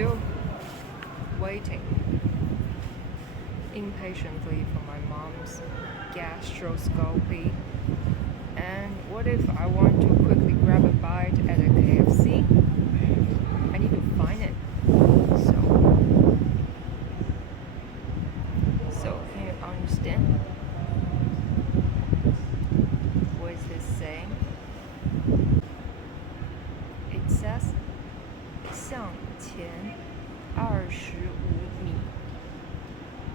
still waiting impatiently for my mom's gastroscopy. And what if I want to quickly grab a bite at a KFC? I need to find it. So can you understand? What is this saying? It says 向前25米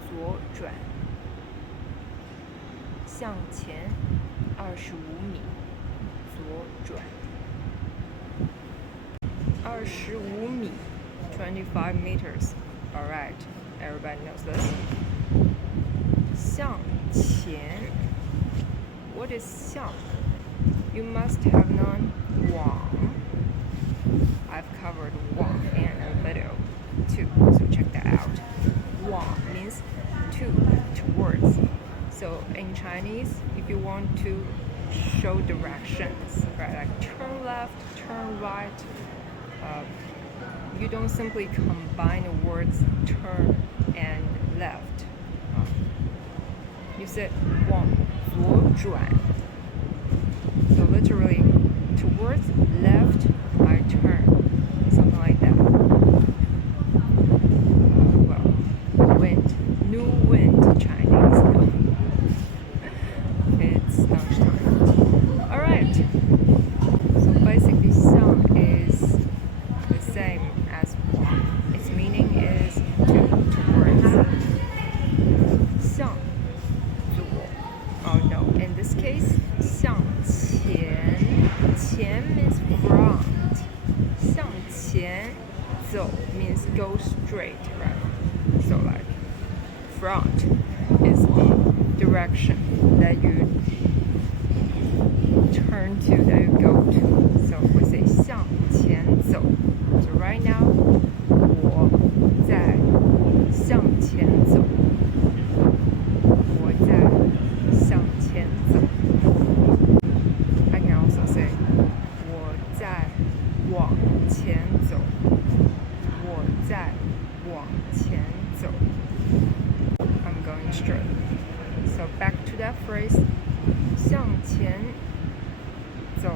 左转向前25米左转25米 25 meters. Alright, everybody knows this. 向前 What is 向? You must have known 往 I've covered 往 in a video too, so check that out. 往 means towards. So in Chinese, if you want to show directions, right, like turn left, turn right, you don't simply combine the words turn and left. You said 往左转. So literally, towards left, I turn. Something like that. New wind Chinese. It's lunchtime. Alright. So basically, 向 is the same as 往. Its meaning is towards. 向左. Oh no, in this case, 向前. 前 means front. 向前走 means go straight, right? So like front is the direction that you turn to, that you go to. So we say 向前走. So right now, 我在向前走. 我在向前走. I can also say 我在往前走. 我在往前走. I'm going straight. So back to that phrase. 向前走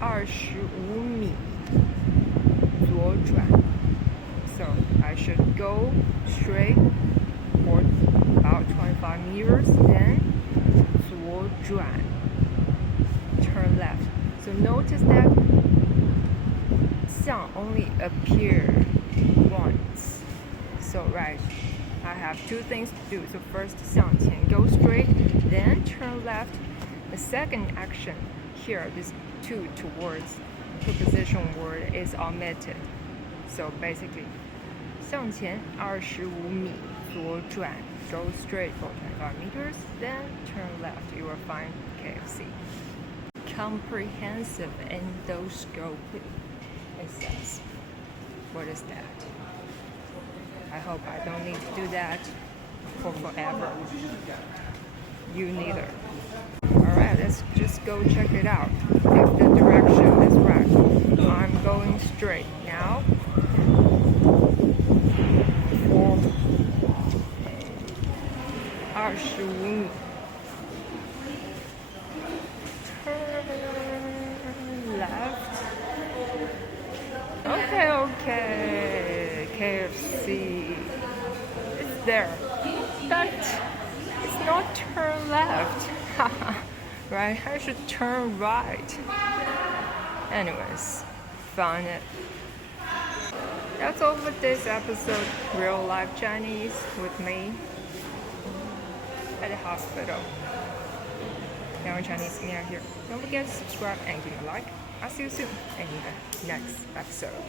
25米左转. So I should go straight for about 25 meters, then 左转. Turn left. So notice that 向 only appeared once. So right, I have two things to do. So first 向前, go straight, then turn left. The second action here, this towards preposition word is omitted. So basically, 向前25米左转, go straight for 25 meters, then turn left. You will find KFC. Comprehensive endoscopy, it says. What is that? I hope I don't need to do that for forever. You neither. Alright, let's just go check it out. If the direction is right, I'm going straight now. For 25米. Turn left. Okay, KFC. It's there. But it's not turn left. Right? I should turn right. Anyways, found it. That's all for this episode. Real life Chinese with me at the hospital. Now in Chinese, me out here. Don't forget to subscribe and give me a like. I'll see you soon in the next episode.